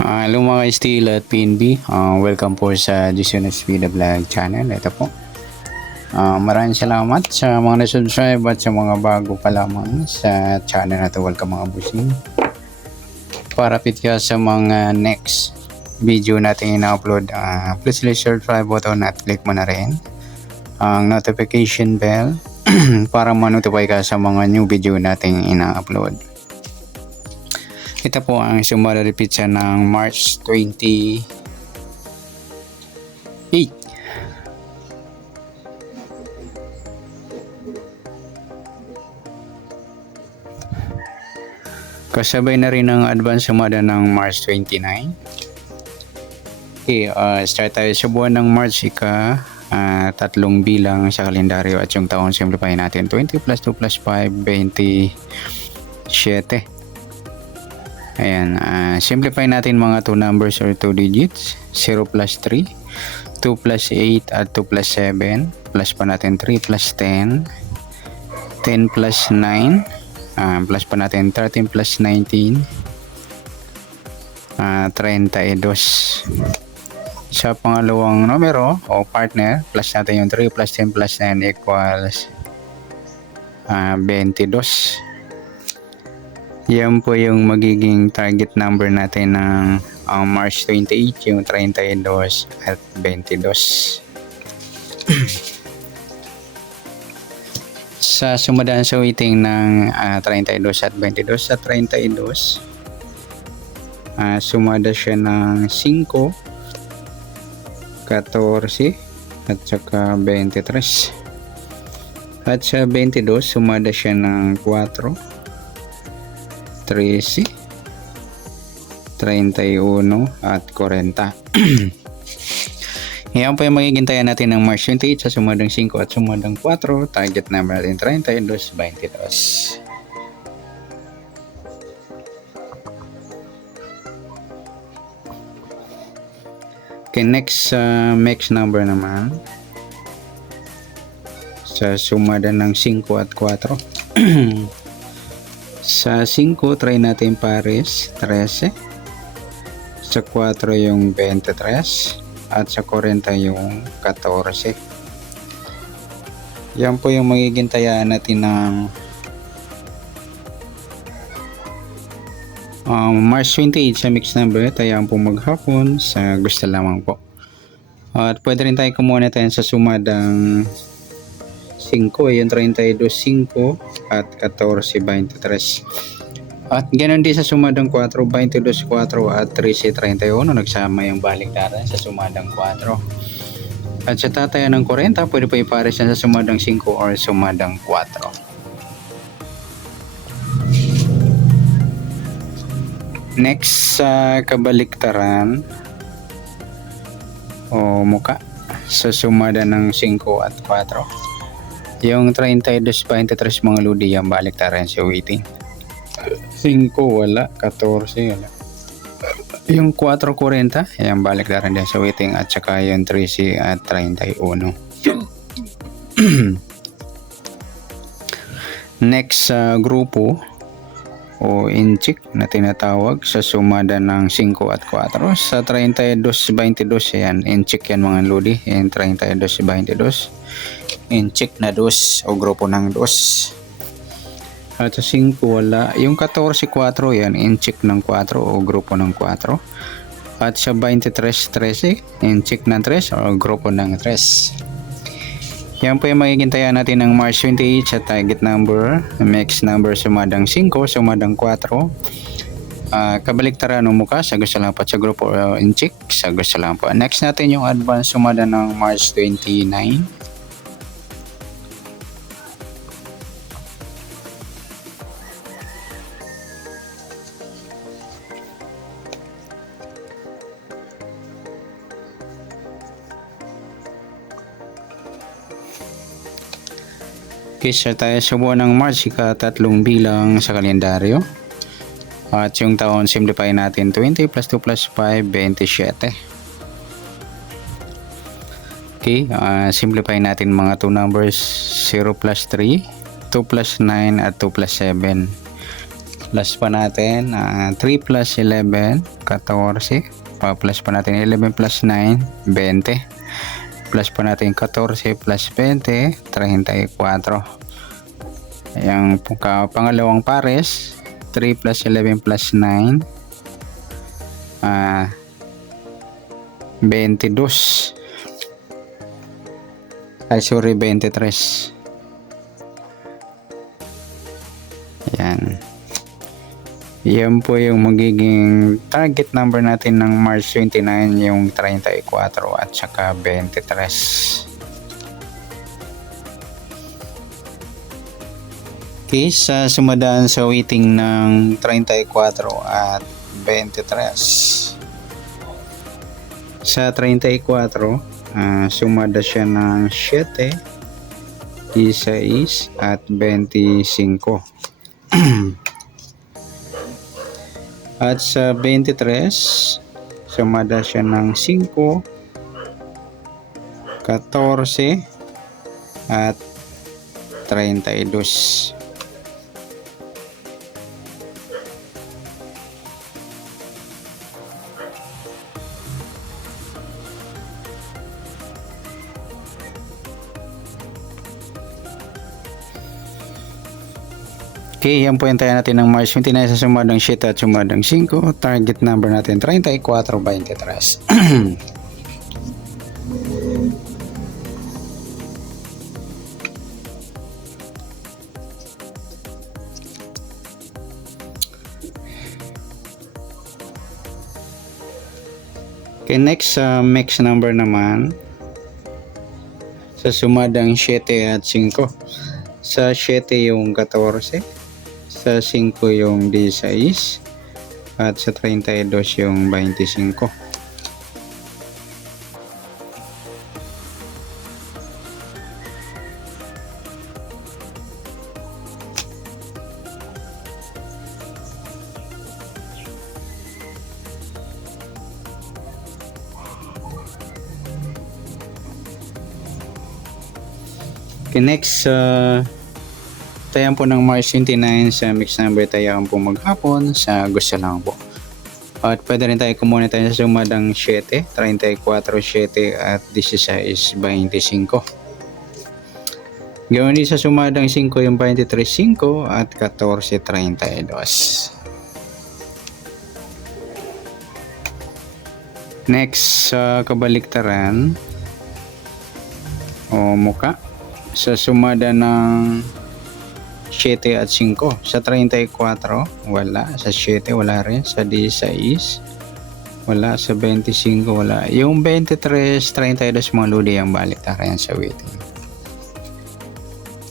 Hello mga Steel at PNB. Welcome po sa Jason Vida Vlog channel. Ito po. Maraming salamat sa mga na-subscribe at sa mga bago pa lamang sa channel na ito. Welcome mga busing. Para fit ka sa mga next video natin ina-upload, please click subscribe button at click mo na rin ang notification bell para ma-notify ka sa mga new video natin ina-upload. Ito po ang summary pizza ng March 28. Kasabay na rin ang advance sumada ng March 29. Okay, start tayo sa buwan ng March tatlong bilang sa kalendaryo at yung taon simplify natin. 20 plus 2 plus 5, 27. Ayan, simplify natin mga 2 numbers or 2 digits. 0 plus 3, 2 plus 8 at 2 plus 7. Plus pa natin 3 plus 10, 10 plus 9, plus pa natin 13 plus 19, 32. Sa pangalawang numero o partner, plus natin yung 3 plus 10 plus 9 equals 22. Yan po yung magiging target number natin ng March 28, yung 32 at 22. Sa sumadaan sa weighting ng 32 at 22, sa 32, sumada siya ng 5, 14 at saka 23. At sa 22, sumada siya ng 4, 13, 31 at 40. Yan po yung magiging tayo natin ng March 28 sa sumadang 5 at sumadang 4. Target number natin 32, 22. Okay, next number naman. Sa sumada ng 5 at 4. Sa 5, try natin pares, 13. Sa 4 yung 23. At sa 40 yung 14. Yan po yung magiging tayaan natin ng March 28 sa mixed number. Tayaan po maghapon sa gusto lamang po. At pwede rin tayo kumuha na tayo sa sumadang 5, yung 32, 5 at 14, 23. At ganoon din sa sumadang 4, 22, 4 at 13, 31. Nagsama yung baliktaran sa sumadang 4. At sa tatayan ng 40, pwede pa ipares yan sa sumadang 5 or sumadang 4. Next sa kabaliktaran o muka sa sumada ng 5 at 4. Yung 32, 23 mga ludi yung baliktaran sa weighting. 5 wala, 14 wala. Yung 4.40 yung baliktaran din sa weighting at saka yung 13 at 31. Next sa grupo o inchik na tinatawag sa sumada ng 5 at 4. Sa 32, 22 yan, inchik yan mga lodi. Yung 32, 22 inchik na 2 o grupo ng 2. At sa 5 wala. Yung 14, 4 yan, inchik ng 4 o grupo ng 4. At sa 23, 13 inchik ng 3 o grupo ng 3. Yan po yung magiging taya natin ng March 28 sa target number, mix number sumadang 5, sumadang 4. Kabaliktaran ng mukha sa gusto lang po sa grupo inchik sa gusto lang po. Next natin yung advance sumada ng March 29. Okay, so tayo sa buwan ng March, tatlong bilang sa kalendaryo. At yung taon, simplify natin 20 plus 2 plus 5, 27. Okay, simplify natin mga 2 numbers, 0 plus 3, 2 plus 9 at 2 plus 7. Plus pa natin 3 plus 11, 14. Pa-plus pa natin 11 plus 9, 20. Plus pa natin 14 plus 20, 34. Yung pangalawang pares, 3 plus 11 plus 9, 22. Ay, sorry, 23. Yan. Yan po yung magiging target number natin ng March 29, yung 34 at saka 23. Okay, sa sumadaan sa waiting ng 34 at 23. Sa 34, sumada siya ng 7, 16 at 25. At sa 23, sumada siya ng 5, 14 at 32. Okay, yan po yung tayo natin ng March 29 sa sumadang 7 at sumadang 5. Target number natin 3423. Okay, next mix number naman sa sumadang 7 at 5. Sa 7 yung 14, sa 5 yung 16 at sa 32 yung 25. Okay, next tayan po ng March 29 sa mix number tayo po maghapon sa gusto lang po. At pwede rin tayo kumuha tayo sa sumadang 7, 34, 7 at 16, 25. Gawin din sa sumadang 5 yung 23, 5 at 14, 32. Next sa kabaliktaran o muka sa sumada ng 7 at 5. Sa 34 wala, sa 7 wala rin, sa 16 wala, sa 25 wala. Yung 23, 32 mga lodi ang baliktaran sa waiting.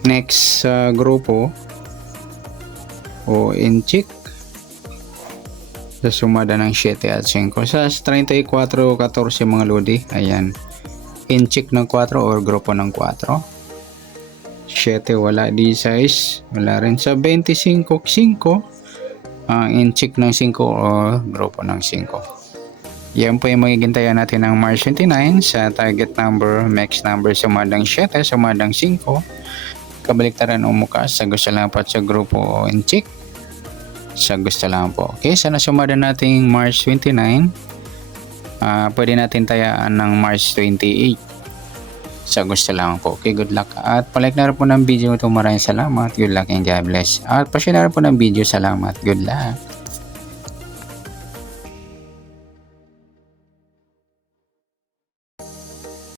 Next sa grupo o inchik sa sumada ng 7 at 5. Sa 34, 14 mga lodi, ayan, inchik ng 4 or grupo ng 4. 7 wala, 16 wala rin. Sa 25, 5 inchik ng 5 o grupo ng 5. Yan po yung magiging tayo natin ng March 29 sa target number, max number sumadang 7, sumadang 5. Kabaliktaran o muka sa gusto lang po at sa grupo o inchik sa gusto lang po. Okay, sana sumada nating March 29. Pwede natin tayaan ng March 28 sa gusto lang po. Okay, good luck. At palike na rin po ng video ito. Maraming salamat. Good luck and God bless. At pa-share na rin po ng video. Salamat. Good luck.